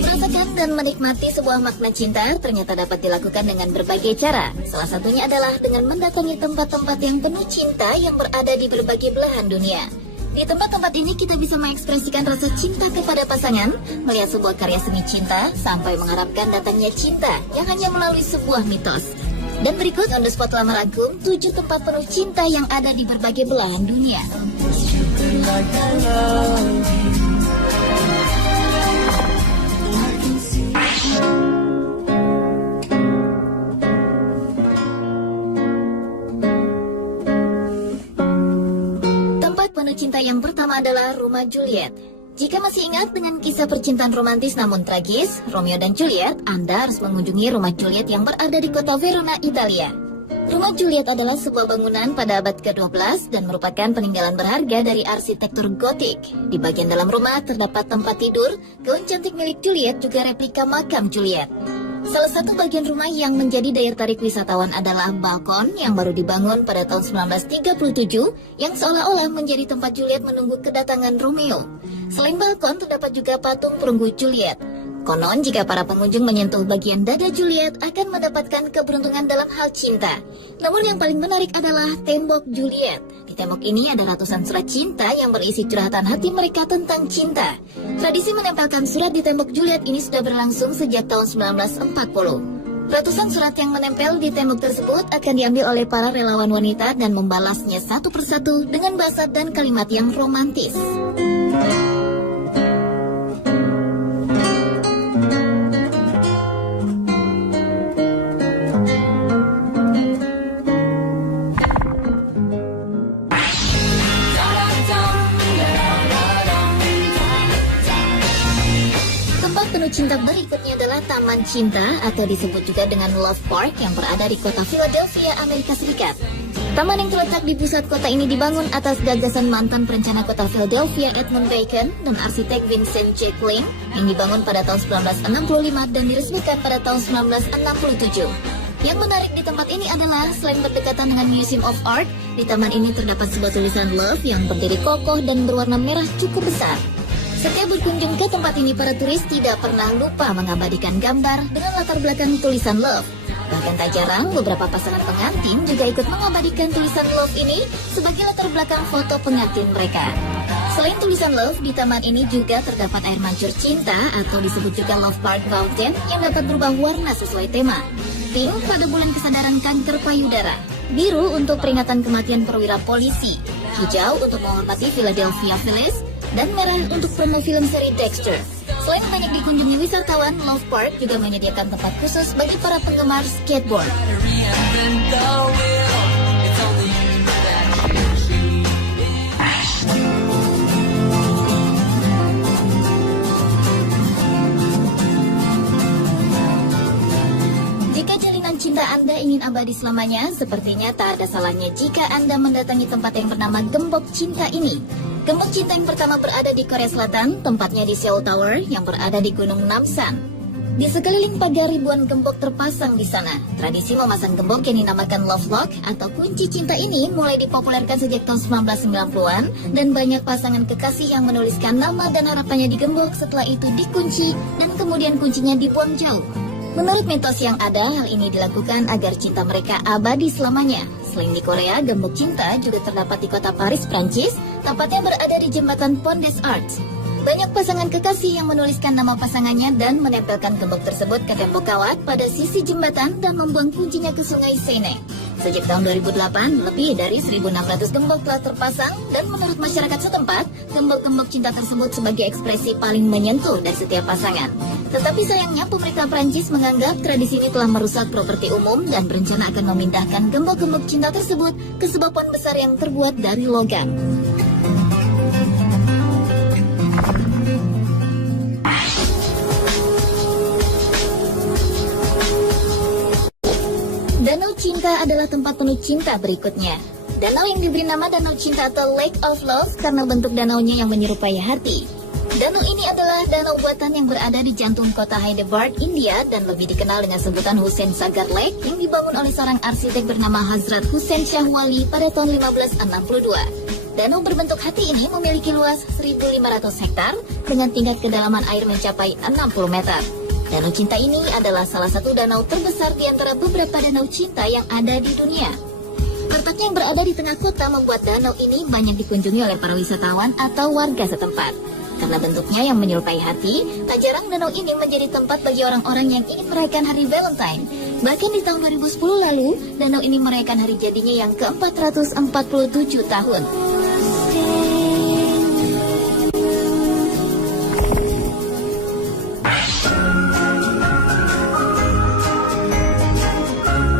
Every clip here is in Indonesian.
Merasakan dan menikmati sebuah makna cinta ternyata dapat dilakukan dengan berbagai cara. Salah satunya adalah dengan mendatangi tempat-tempat yang penuh cinta yang berada di berbagai belahan dunia. Di tempat-tempat ini kita bisa mengekspresikan rasa cinta kepada pasangan, melihat sebuah karya seni cinta, sampai mengharapkan datangnya cinta yang hanya melalui sebuah mitos. Dan berikut on the spot lamar agung 7 tempat penuh cinta yang ada di berbagai belahan dunia. Cinta yang pertama adalah Rumah Juliet. Jika masih ingat dengan kisah percintaan romantis namun tragis, Romeo dan Juliet, Anda harus mengunjungi Rumah Juliet yang berada di kota Verona, Italia. Rumah Juliet adalah sebuah bangunan pada abad ke-12 dan merupakan peninggalan berharga dari arsitektur gotik. Di bagian dalam rumah terdapat tempat tidur, gaun cantik milik Juliet, juga replika makam Juliet. Salah satu bagian rumah yang menjadi daya tarik wisatawan adalah balkon yang baru dibangun pada tahun 1937 yang seolah-olah menjadi tempat Juliet menunggu kedatangan Romeo. Selain balkon, terdapat juga patung perunggu Juliet. Konon, jika para pengunjung menyentuh bagian dada Juliet akan mendapatkan keberuntungan dalam hal cinta. Namun yang paling menarik adalah tembok Juliet. Di tembok ini ada ratusan surat cinta yang berisi curhatan hati mereka tentang cinta. Tradisi menempelkan surat di tembok Juliet ini sudah berlangsung sejak tahun 1940. Ratusan surat yang menempel di tembok tersebut akan diambil oleh para relawan wanita dan membalasnya satu persatu dengan bahasa dan kalimat yang romantis. Cinta berikutnya adalah Taman Cinta atau disebut juga dengan Love Park yang berada di kota Philadelphia, Amerika Serikat. Taman yang terletak di pusat kota ini dibangun atas gagasan mantan perencana kota Philadelphia Edmund Bacon dan arsitek Vincent J. Kling yang dibangun pada tahun 1965 dan diresmikan pada tahun 1967. Yang menarik di tempat ini adalah selain berdekatan dengan Museum of Art, di taman ini terdapat sebuah tulisan Love yang berdiri kokoh dan berwarna merah cukup besar. Setiap berkunjung ke tempat ini, para turis tidak pernah lupa mengabadikan gambar dengan latar belakang tulisan Love. Bahkan tak jarang, beberapa pasangan pengantin juga ikut mengabadikan tulisan Love ini sebagai latar belakang foto pengantin mereka. Selain tulisan Love, di taman ini juga terdapat air mancur cinta atau disebut juga Love Park Fountain yang dapat berubah warna sesuai tema. Pink pada bulan kesadaran kanker payudara, biru untuk peringatan kematian perwira polisi, hijau untuk menghormati Philadelphia Phillies, dan merah untuk promo film seri Dexter. Selain banyak dikunjungi wisatawan, Love Park juga menyediakan tempat khusus bagi para penggemar skateboard. Jika jalinan cinta Anda ingin abadi selamanya, sepertinya tak ada salahnya jika Anda mendatangi tempat yang bernama Gembok Cinta ini. Gembok Cinta yang pertama berada di Korea Selatan, tempatnya di Seoul Tower yang berada di Gunung Namsan. Di sekeliling pagar ribuan gembok terpasang di sana. Tradisi memasang gembok yang dinamakan Love Lock atau kunci cinta ini mulai dipopulerkan sejak tahun 1990-an dan banyak pasangan kekasih yang menuliskan nama dan harapannya di gembok, setelah itu dikunci dan kemudian kuncinya dibuang jauh. Menurut mitos yang ada, hal ini dilakukan agar cinta mereka abadi selamanya. Selain di Korea, gembok cinta juga terdapat di kota Paris, Prancis, tempatnya berada di jembatan Pont des Arts. Banyak pasangan kekasih yang menuliskan nama pasangannya dan menempelkan gembok tersebut ke tembok kawat pada sisi jembatan dan membuang kuncinya ke sungai Seine. Sejak tahun 2008, lebih dari 1.600 gembok telah terpasang dan menurut masyarakat setempat, gembok-gembok cinta tersebut sebagai ekspresi paling menyentuh dari setiap pasangan. Tetapi sayangnya, pemerintah Prancis menganggap tradisi ini telah merusak properti umum dan berencana akan memindahkan gembok-gembok cinta tersebut ke sebuah pohon besar yang terbuat dari logam. Danau Cinta adalah tempat penuh cinta berikutnya. Danau yang diberi nama Danau Cinta atau Lake of Love karena bentuk danaunya yang menyerupai hati. Danau ini adalah danau buatan yang berada di jantung kota Hyderabad, India dan lebih dikenal dengan sebutan Hussein Sagar Lake yang dibangun oleh seorang arsitek bernama Hazrat Hussein Shah Wali pada tahun 1562. Danau berbentuk hati ini memiliki luas 1.500 hektar dengan tingkat kedalaman air mencapai 60 meter. Danau Cinta ini adalah salah satu danau terbesar di antara beberapa danau cinta yang ada di dunia. Letaknya yang berada di tengah kota membuat danau ini banyak dikunjungi oleh para wisatawan atau warga setempat. Karena bentuknya yang menyerupai hati, tak jarang danau ini menjadi tempat bagi orang-orang yang ingin merayakan hari Valentine. Bahkan di tahun 2010 lalu, danau ini merayakan hari jadinya yang ke-447 tahun.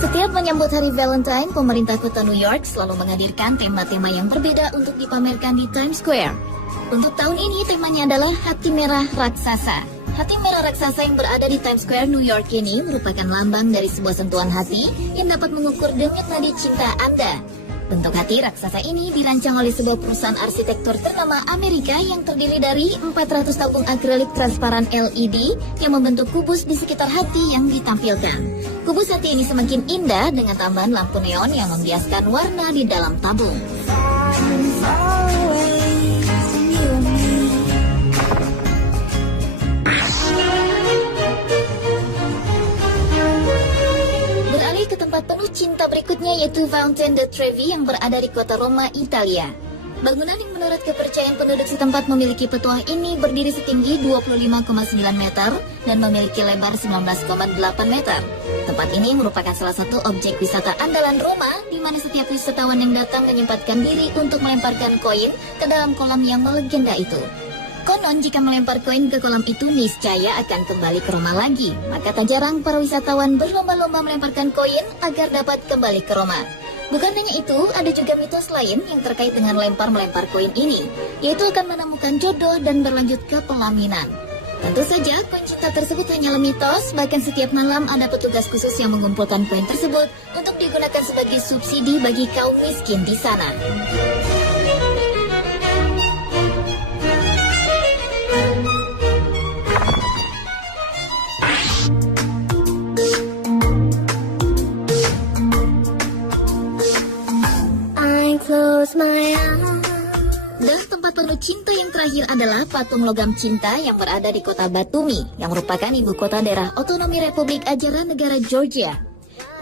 Setiap menyambut hari Valentine, pemerintah kota New York selalu menghadirkan tema-tema yang berbeda untuk dipamerkan di Times Square. Untuk tahun ini temanya adalah Hati Merah Raksasa. Hati Merah Raksasa yang berada di Times Square, New York ini merupakan lambang dari sebuah sentuhan hati yang dapat mengukur denyut nadi cinta Anda. Bentuk hati raksasa ini dirancang oleh sebuah perusahaan arsitektur ternama Amerika yang terdiri dari 400 tabung akrilik transparan LED yang membentuk kubus di sekitar hati yang ditampilkan. Kubus hati ini semakin indah dengan tambahan lampu neon yang membiaskan warna di dalam tabung. Ke tempat penuh cinta berikutnya yaitu Fountain de Trevi yang berada di kota Roma, Italia. Bangunan yang menurut kepercayaan penduduk setempat memiliki petuah ini berdiri setinggi 25,9 meter dan memiliki lebar 19,8 meter. Tempat ini merupakan salah satu objek wisata andalan Roma di mana setiap wisatawan yang datang menyempatkan diri untuk melemparkan koin ke dalam kolam yang melegenda itu. Konon jika melempar koin ke kolam itu niscaya akan kembali ke Roma lagi. Maka tak jarang para wisatawan berlomba-lomba melemparkan koin agar dapat kembali ke Roma. Bukan hanya itu, ada juga mitos lain yang terkait dengan melempar koin ini, yaitu akan menemukan jodoh dan berlanjut ke pelaminan. Tentu saja koin cinta tersebut hanyalah mitos, bahkan setiap malam ada petugas khusus yang mengumpulkan koin tersebut untuk digunakan sebagai subsidi bagi kaum miskin di sana. Dan tempat penuh cinta yang terakhir adalah patung logam cinta yang berada di kota Batumi, yang merupakan ibu kota daerah otonomi Republik Ajaran Negara Georgia.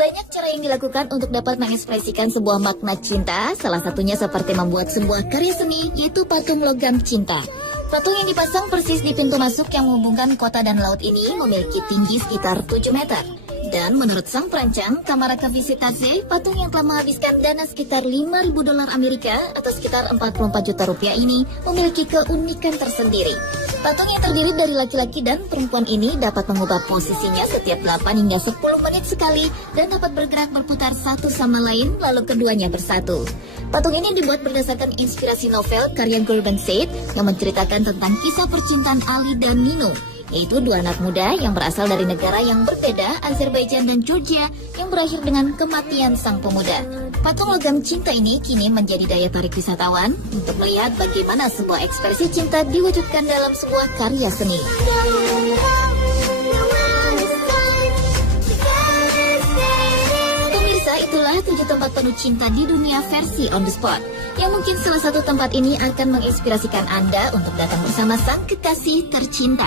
Banyak cara yang dilakukan untuk dapat mengekspresikan sebuah makna cinta, salah satunya seperti membuat sebuah karya seni, yaitu patung logam cinta. Patung yang dipasang persis di pintu masuk yang menghubungkan kota dan laut ini memiliki tinggi sekitar 7 meter. Dan menurut sang perancang, Kamara Visitase, patung yang telah menghabiskan dana sekitar $5.000 Amerika atau sekitar 44 juta rupiah ini memiliki keunikan tersendiri. Patung yang terdiri dari laki-laki dan perempuan ini dapat mengubah posisinya setiap 8 hingga 10 menit sekali dan dapat bergerak berputar satu sama lain lalu keduanya bersatu. Patung ini dibuat berdasarkan inspirasi novel karya Gulben Said yang menceritakan tentang kisah percintaan Ali dan Nino, yaitu dua anak muda yang berasal dari negara yang berbeda, Azerbaijan dan Georgia, yang berakhir dengan kematian sang pemuda. Patung logam cinta ini kini menjadi daya tarik wisatawan untuk melihat bagaimana sebuah ekspresi cinta diwujudkan dalam sebuah karya seni. Pemirsa, itulah 7 tempat penuh cinta di dunia versi on the spot, yang mungkin salah satu tempat ini akan menginspirasikan Anda untuk datang bersama sang kekasih tercinta.